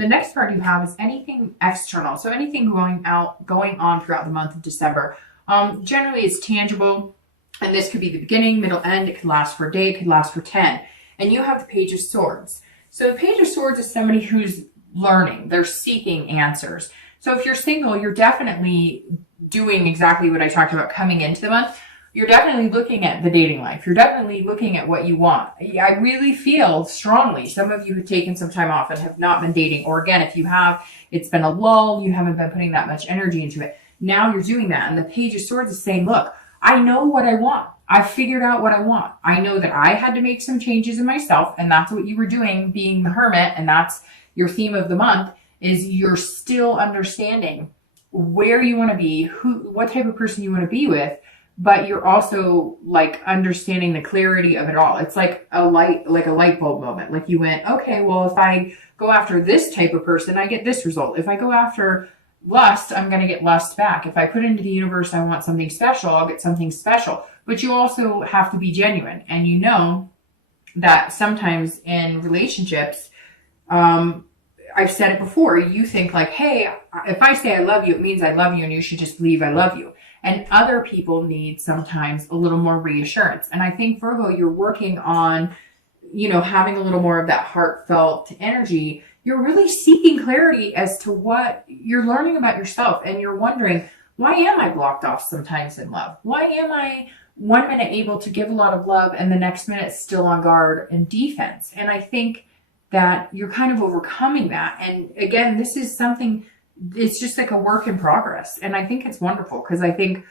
The next card you have is anything external. So anything going on throughout the month of December. Generally, it's tangible. And this could be the beginning, middle, end. It could last for a day. It could last for 10. And you have the Page of Swords. So the Page of Swords is somebody who's learning. They're seeking answers. So if you're single, you're definitely doing exactly what I talked about coming into the month. You're definitely looking at the dating life. You're definitely looking at what you want. I really feel strongly some of you have taken some time off and have not been dating. Or again, if you have, it's been a lull. You haven't been putting that much energy into it. Now you're doing that. And the Page of Swords is saying, look, I know what I want. I've figured out what I want. I know that I had to make some changes in myself. And that's what you were doing, being the hermit. And that's your theme of the month, is you're still understanding where you want to be, what type of person you want to be with. But you're also like understanding the clarity of it all. It's like a light bulb moment. Like you went, okay, well, if I go after this type of person, I get this result. If I go after lust, I'm going to get lust back. If I put into the universe, I want something special, I'll get something special. But you also have to be genuine. And you know that sometimes in relationships, I've said it before, you think like, hey, if I say I love you, it means I love you and you should just believe I love you. And other people need sometimes a little more reassurance. And I think, Virgo, you're working on, having a little more of that heartfelt energy. You're really seeking clarity as to what you're learning about yourself. And you're wondering, why am I blocked off sometimes in love? Why am I 1 minute able to give a lot of love and the next minute still on guard and defense? And I think that you're kind of overcoming that. And again, this is something, it's just like a work in progress. And I think it's wonderful because I think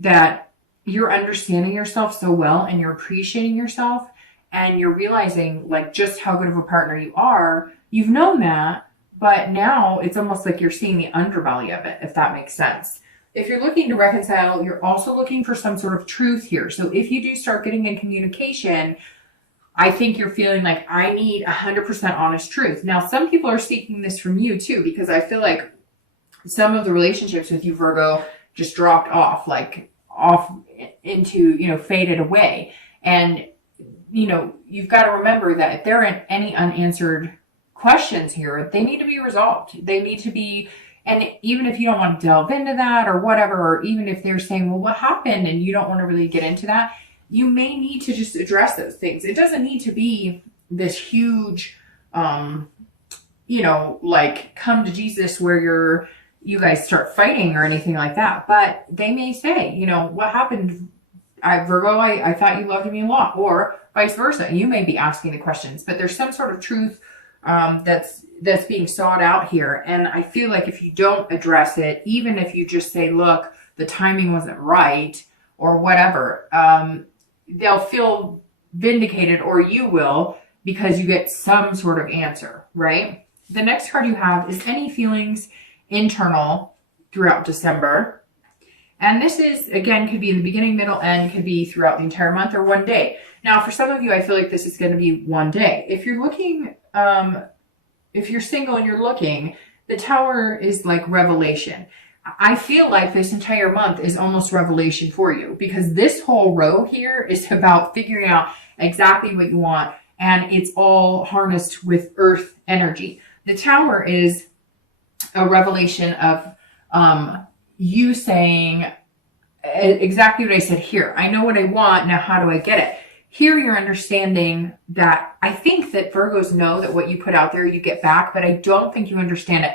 that you're understanding yourself so well and you're appreciating yourself and you're realizing like just how good of a partner you are. You've known that, but now it's almost like you're seeing the underbelly of it, if that makes sense. If you're looking to reconcile, you're also looking for some sort of truth here. So if you do start getting in communication, I think you're feeling like I need 100% honest truth. Now, some people are seeking this from you too, because I feel like some of the relationships with you, Virgo, just dropped off into, faded away. And, you've got to remember that if there are any unanswered questions here, they need to be resolved. They need to be, and even if you don't want to delve into that or whatever, or even if they're saying, well, what happened? And you don't want to really get into that, you may need to just address those things. It doesn't need to be this huge, come to Jesus where you guys start fighting or anything like that. But they may say, what happened? Virgo, I thought you loved me a lot, or vice versa. You may be asking the questions, but there's some sort of truth that's being sought out here. And I feel like if you don't address it, even if you just say, look, the timing wasn't right or whatever, they'll feel vindicated, or you will, because you get some sort of answer, right? The next card you have is any feelings internal throughout December. And this is, again, could be in the beginning, middle, end, could be throughout the entire month or one day. Now, for some of you, I feel like this is going to be one day. If you're looking, if you're single and you're looking, the Tower is like revelation. I feel like this entire month is almost revelation for you, because this whole row here is about figuring out exactly what you want, and it's all harnessed with earth energy. The Tower is a revelation of you saying exactly what I said here. I know what I want. Now, how do I get it? Here, you're understanding that I think that Virgos know that what you put out there, you get back, but I don't think you understand it,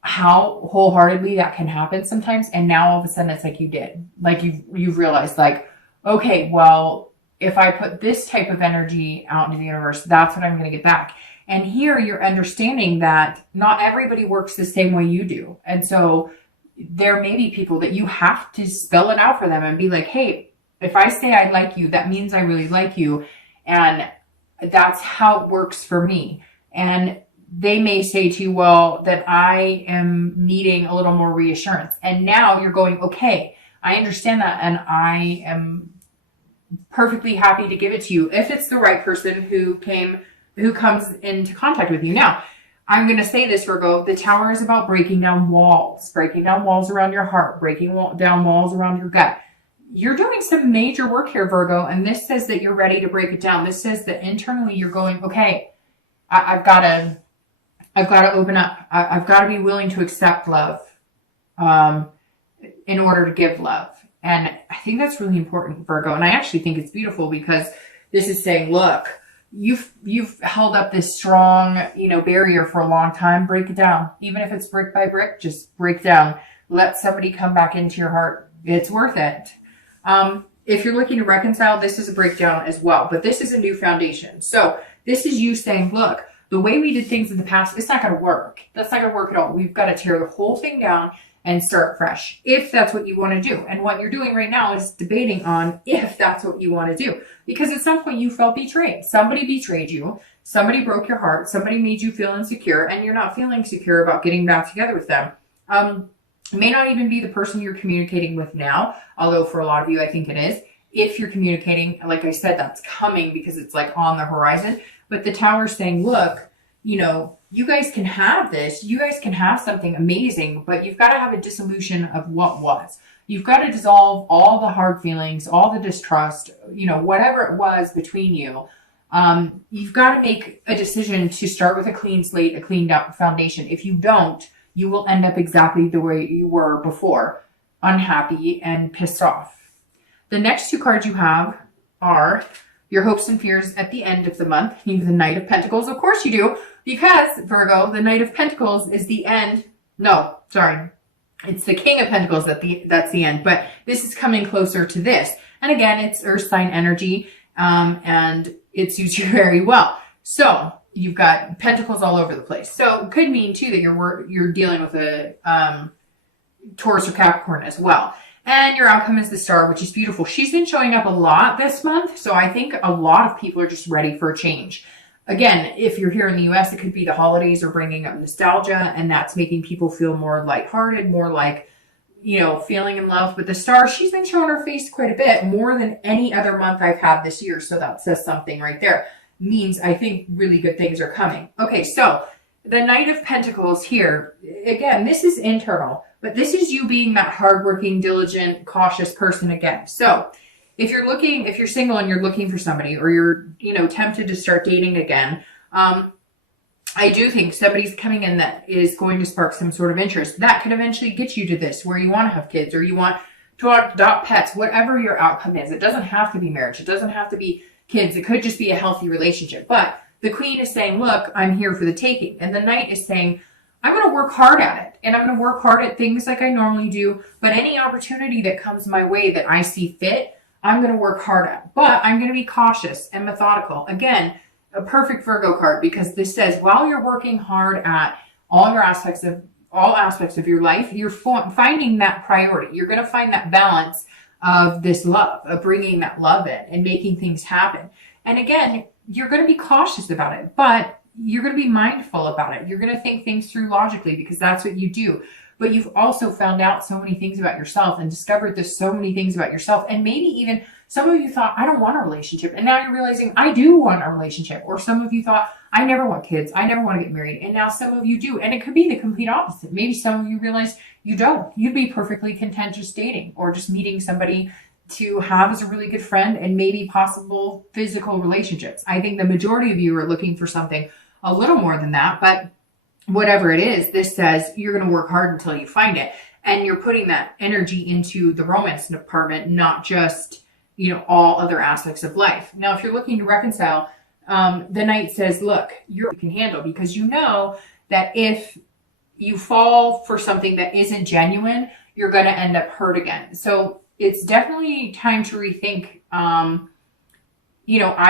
how wholeheartedly that can happen sometimes. And now all of a sudden it's like you did, like you've realized like, okay, well, if I put this type of energy out into the universe, that's what I'm going to get back. And here you're understanding that not everybody works the same way you do. And so there may be people that you have to spell it out for them and be like, hey, if I say I like you, that means I really like you. And that's how it works for me. And they may say to you, well, that I am needing a little more reassurance. And now you're going, okay, I understand that. And I am perfectly happy to give it to you if it's the right person who comes into contact with you. Now, I'm going to say this, Virgo, the Tower is about breaking down walls around your heart, breaking down walls around your gut. You're doing some major work here, Virgo, and this says that you're ready to break it down. This says that internally you're going, okay, I've got I've got to open up. I've got to be willing to accept love um, in order to give love. And I think that's really important, Virgo. And I actually think it's beautiful because this is saying, look, you've held up this strong, barrier for a long time. Break it down. Even if it's brick by brick, just break down. Let somebody come back into your heart. It's worth it. If you're looking to reconcile, this is a breakdown as well, but this is a new foundation. So this is you saying, look, the way we did things in the past, it's not going to work. That's not going to work at all. We've got to tear the whole thing down and start fresh, if that's what you want to do. And what you're doing right now is debating on if that's what you want to do. Because at some point you felt betrayed. Somebody betrayed you. Somebody broke your heart. Somebody made you feel insecure, and you're not feeling secure about getting back together with them. It may not even be the person you're communicating with now, although for a lot of you, I think it is. If you're communicating, like I said, that's coming because it's like on the horizon. But the tower's saying, look, you guys can have this. You guys can have something amazing, but you've got to have a dissolution of what was. You've got to dissolve all the hard feelings, all the distrust, whatever it was between you. You've got to make a decision to start with a clean slate, a cleaned up foundation. If you don't, you will end up exactly the way you were before, unhappy and pissed off. The next two cards you have are your hopes and fears at the end of the month. You have the Knight of Pentacles. Of course you do, because Virgo, the Knight of Pentacles is the end. No, sorry. It's the King of Pentacles that's the end, but this is coming closer to this. And again, it's Earth sign energy, and it suits you very well. So you've got pentacles all over the place. So it could mean too that you're dealing with a Taurus or Capricorn as well. And your outcome is the Star, which is beautiful. She's been showing up a lot this month, so I think a lot of people are just ready for a change. Again, if you're here in the US, it could be the holidays are bringing up nostalgia, and that's making people feel more lighthearted, more like, feeling in love. But the Star, she's been showing her face quite a bit, more than any other month I've had this year. So that says something right there. Means I think really good things are coming. Okay, so the Knight of Pentacles here, again, this is internal, but this is you being that hardworking, diligent, cautious person again. So if you're single and you're looking for somebody, or you're, tempted to start dating again, I do think somebody's coming in that is going to spark some sort of interest. That could eventually get you to this, where you want to have kids, or you want to adopt pets, whatever your outcome is. It doesn't have to be marriage. It doesn't have to be kids. It could just be a healthy relationship. But the Queen is saying, look, I'm here for the taking. And the Knight is saying, I'm going to work hard at it. And I'm going to work hard at things like I normally do. But any opportunity that comes my way that I see fit, I'm going to work hard at. But I'm going to be cautious and methodical. Again, a perfect Virgo card, because this says while you're working hard at all aspects of your life, you're finding that priority. You're going to find that balance of this love, of bringing that love in and making things happen. And again, you're going to be cautious about it, but you're going to be mindful about it. You're going to think things through logically, because that's what you do. But you've also found out so many things about yourself and discovered there's so many things about yourself. And maybe even some of you thought, I don't want a relationship. And now you're realizing, I do want a relationship. Or some of you thought, I never want kids. I never want to get married. And now some of you do. And it could be the complete opposite. Maybe some of you realize you don't. You'd be perfectly content just dating, or just meeting somebody to have as a really good friend, and maybe possible physical relationships. I think the majority of you are looking for something a little more than that, but whatever it is, this says you're going to work hard until you find it. And you're putting that energy into the romance department, not just, all other aspects of life. Now, if you're looking to reconcile, the Knight says, look, you can handle, because you know that if you fall for something that isn't genuine, you're going to end up hurt again. So it's definitely time to rethink. I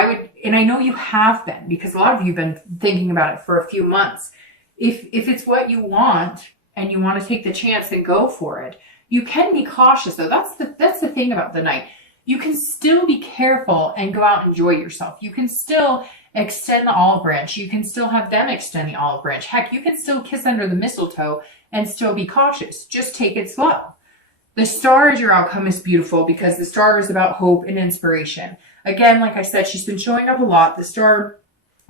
would, and I know you have been, because a lot of you have been thinking about it for a few months. If it's what you want and you want to take the chance and go for it, you can be cautious though. That's the thing about the Knight. You can still be careful and go out and enjoy yourself. You can still extend the olive branch. You can still have them extend the olive branch. Heck, you can still kiss under the mistletoe and still be cautious. Just take it slow. The Star as your outcome is beautiful, because the Star is about hope and inspiration. Again, like I said, she's been showing up a lot. The Star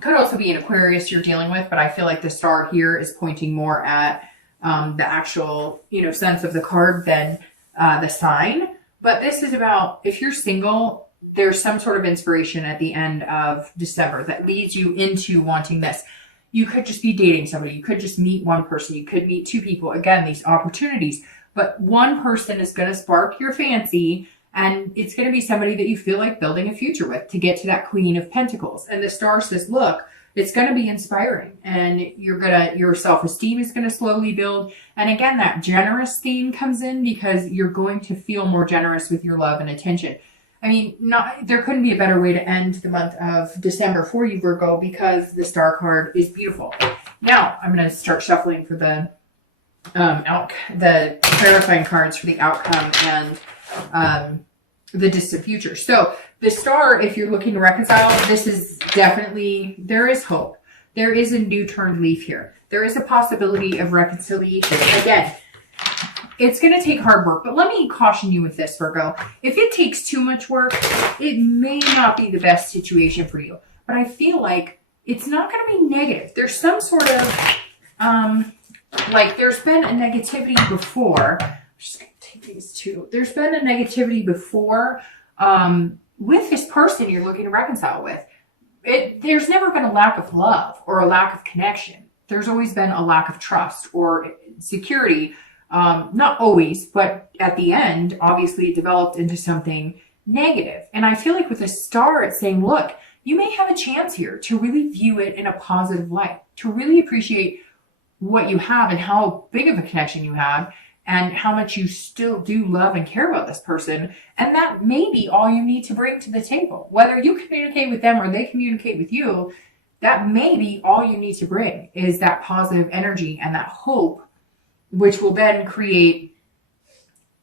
could also be an Aquarius you're dealing with, but I feel like the Star here is pointing more at the actual, sense of the card than the sign. But this is about, if you're single, there's some sort of inspiration at the end of December that leads you into wanting this. You could just be dating somebody. You could just meet one person. You could meet two people. Again, these opportunities. But one person is going to spark your fancy, and it's going to be somebody that you feel like building a future with to get to that Queen of Pentacles. And the star says, look, it's going to be inspiring, and your self-esteem is going to slowly build. And again, that generous theme comes in because you're going to feel more generous with your love and attention. I mean, there couldn't be a better way to end the month of December for you, Virgo, because the star card is beautiful. Now, I'm going to start shuffling for the clarifying cards for the outcome and the distant future. So the star, if you're looking to reconcile, this is definitely, there is hope. There is a new turned leaf here. There is a possibility of reconciliation. Again, it's going to take hard work, but let me caution you with this, Virgo. If it takes too much work, it may not be the best situation for you. But I feel like it's not going to be negative. There's some sort of, like there's been a negativity before. I'm just going to take these two. There's been a negativity before with this person you're looking to reconcile with. There's never been a lack of love or a lack of connection. There's always been a lack of trust or security. Not always, but at the end, obviously it developed into something negative. And I feel like with a star, it's saying, look, you may have a chance here to really view it in a positive light, to really appreciate what you have and how big of a connection you have and how much you still do love and care about this person. And that may be all you need to bring to the table. Whether you communicate with them or they communicate with you, that may be all you need to bring is that positive energy and that hope, which will then create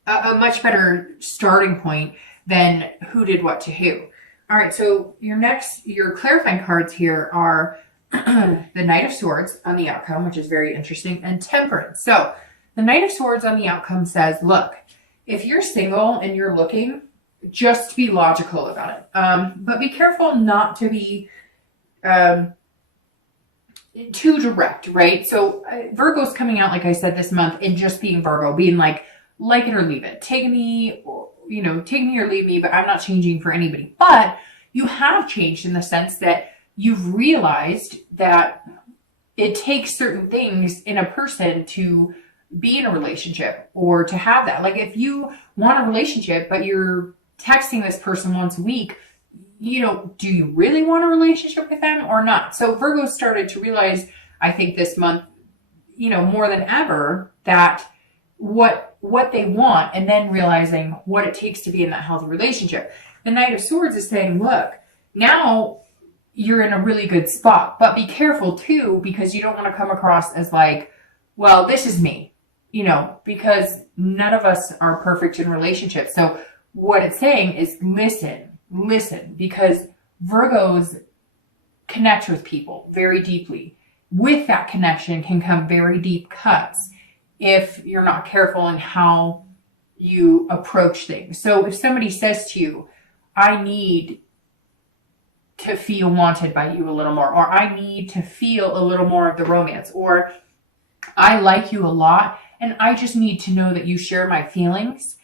a much better starting point than who did what to who. All right, so your clarifying cards here are the Knight of Swords on the outcome, which is very interesting, and Temperance. So the Knight of Swords on the outcome says, look, if you're single and you're looking, just be logical about it. But be careful not to be too direct, right? So Virgo's coming out, like I said, this month and just being Virgo, being like it or leave it. Take me or leave me, but I'm not changing for anybody. But you have changed in the sense that you've realized that it takes certain things in a person to be in a relationship or to have that. Like if you want a relationship, but you're texting this person once a week, do you really want a relationship with them or not? So Virgo started to realize, I think this month, more than ever, that what they want, and then realizing what it takes to be in that healthy relationship. The Knight of Swords is saying, look, now you're in a really good spot, but be careful too, because you don't want to come across as like, well, this is me, because none of us are perfect in relationships. So what it's saying is listen, because Virgos connect with people very deeply. With that connection can come very deep cuts if you're not careful in how you approach things. So if somebody says to you, I need to feel wanted by you a little more, or I need to feel a little more of the romance, or I like you a lot and I just need to know that you share my feelings,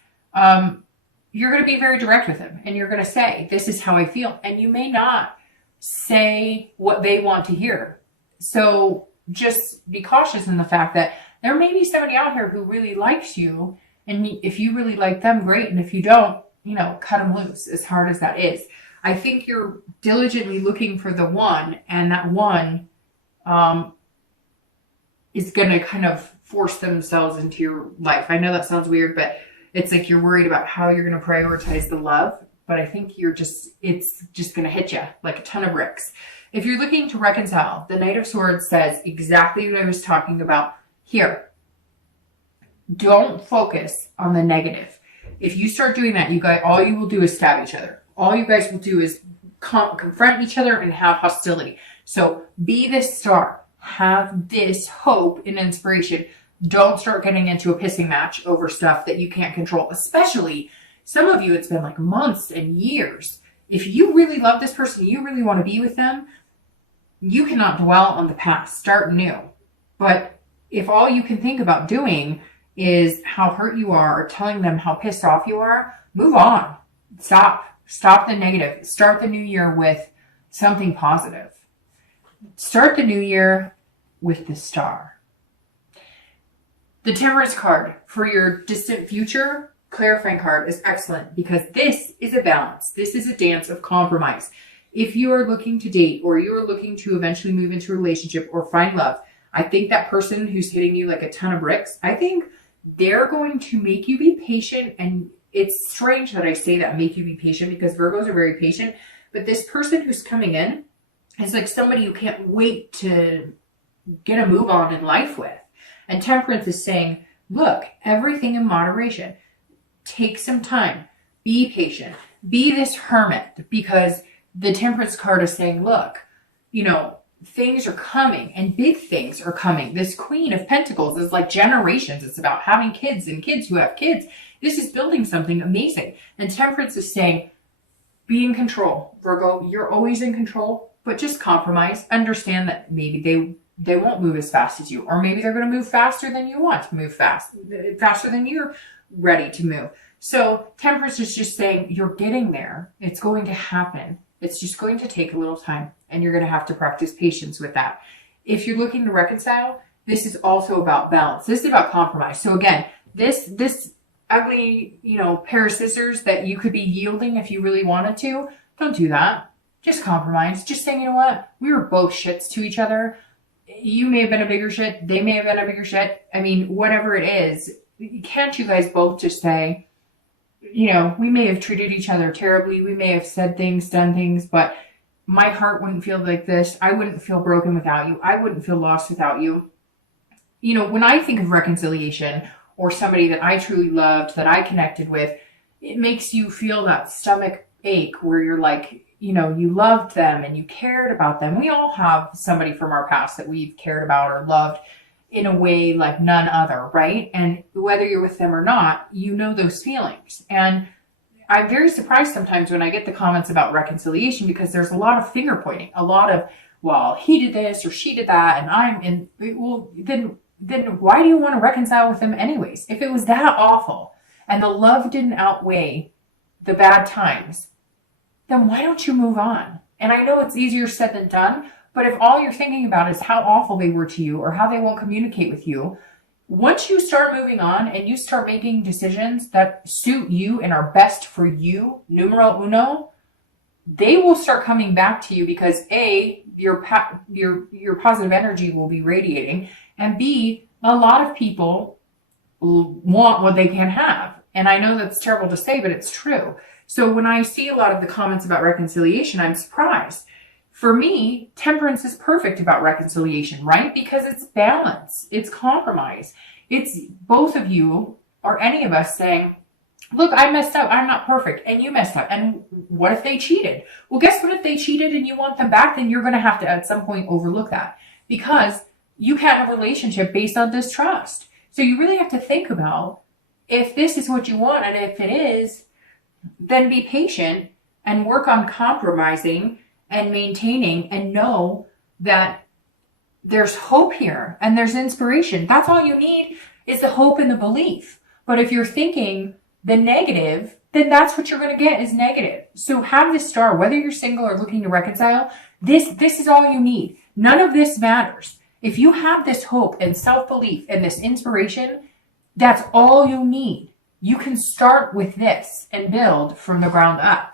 you're going to be very direct with them and you're going to say, this is how I feel. And you may not say what they want to hear. So just be cautious in the fact that there may be somebody out here who really likes you. And if you really like them, great. And if you don't, cut them loose, as hard as that is. I think you're diligently looking for the one, and that one is going to kind of force themselves into your life. I know that sounds weird, but it's like you're worried about how you're going to prioritize the love, but I think it's just going to hit you like a ton of bricks. If you're looking to reconcile, the Knight of Swords says exactly what I was talking about here. Don't focus on the negative. If you start doing that, all you will do is stab each other. All you guys will do is confront each other and have hostility. So be this star. Have this hope and inspiration. Don't start getting into a pissing match over stuff that you can't control. Especially, some of you, it's been like months and years. If you really love this person, you really want to be with them, you cannot dwell on the past. Start new. But if all you can think about doing is how hurt you are or telling them how pissed off you are, move on. Stop the negative. Start the new year with something positive. start the new year with the Star. The Temperance card for your distant future clarifying card is excellent because this is a balance. This is a dance of compromise. If you are looking to date or you are looking to eventually move into a relationship or find love, I think that person who's hitting you like a ton of bricks, I think they're going to make you be patient. And it's strange that I say that, make you be patient, because Virgos are very patient. But this person who's coming in is like somebody you can't wait to get a move on in life with. And Temperance is saying, look, everything in moderation. Take some time. Be patient. Be this hermit, because the Temperance card is saying, look, you know, things are coming and big things are coming. This Queen of Pentacles is like generations. It's about having kids and kids who have kids. This is building something amazing. And Temperance is saying, be in control, Virgo. You're always in control, but just compromise. Understand that maybe they won't move as fast as you, or maybe they're going to move faster than you want to move faster than you're ready to move. So Temperance is just saying, you're getting there. It's going to happen. It's just going to take a little time, and you're going to have to practice patience with that. If you're looking to reconcile, this is also about balance. This is about compromise. So again, this ugly, pair of scissors that you could be yielding if you really wanted to, don't do that. Just compromise. Just saying, you know what? We were both shits to each other. You may have been a bigger shit. They may have been a bigger shit. I mean, whatever it is, can't you guys both just say, we may have treated each other terribly. We may have said things, done things, but my heart wouldn't feel like this. I wouldn't feel broken without you. I wouldn't feel lost without you. When I think of reconciliation or somebody that I truly loved, that I connected with, it makes you feel that stomach ache where you're like, you loved them and you cared about them. We all have somebody from our past that we've cared about or loved in a way like none other, right? And whether you're with them or not, those feelings. And I'm very surprised sometimes when I get the comments about reconciliation, because there's a lot of finger pointing, a lot of, well, he did this or she did that, and then why do you want to reconcile with them anyways? If it was that awful and the love didn't outweigh the bad times, then why don't you move on? And I know it's easier said than done, but if all you're thinking about is how awful they were to you or how they won't communicate with you, once you start moving on and you start making decisions that suit you and are best for you, numero uno, they will start coming back to you because A, your positive energy will be radiating, and B, a lot of people want what they can't have. And I know that's terrible to say, but it's true. So when I see a lot of the comments about reconciliation, I'm surprised. For me, Temperance is perfect about reconciliation, right? Because it's balance, it's compromise. It's both of you or any of us saying, look, I messed up. I'm not perfect. And you messed up. And what if they cheated? Well, guess what? If they cheated and you want them back, then you're going to have to at some point overlook that, because you can't have a relationship based on distrust. So you really have to think about if this is what you want. And if it is, then be patient and work on compromising and maintaining, and know that there's hope here and there's inspiration. That's all you need, is the hope and the belief. But if you're thinking the negative, then that's what you're going to get, is negative. So have this Star, whether you're single or looking to reconcile, this is all you need. None of this matters. If you have this hope and self-belief and this inspiration, that's all you need. You can start with this and build from the ground up.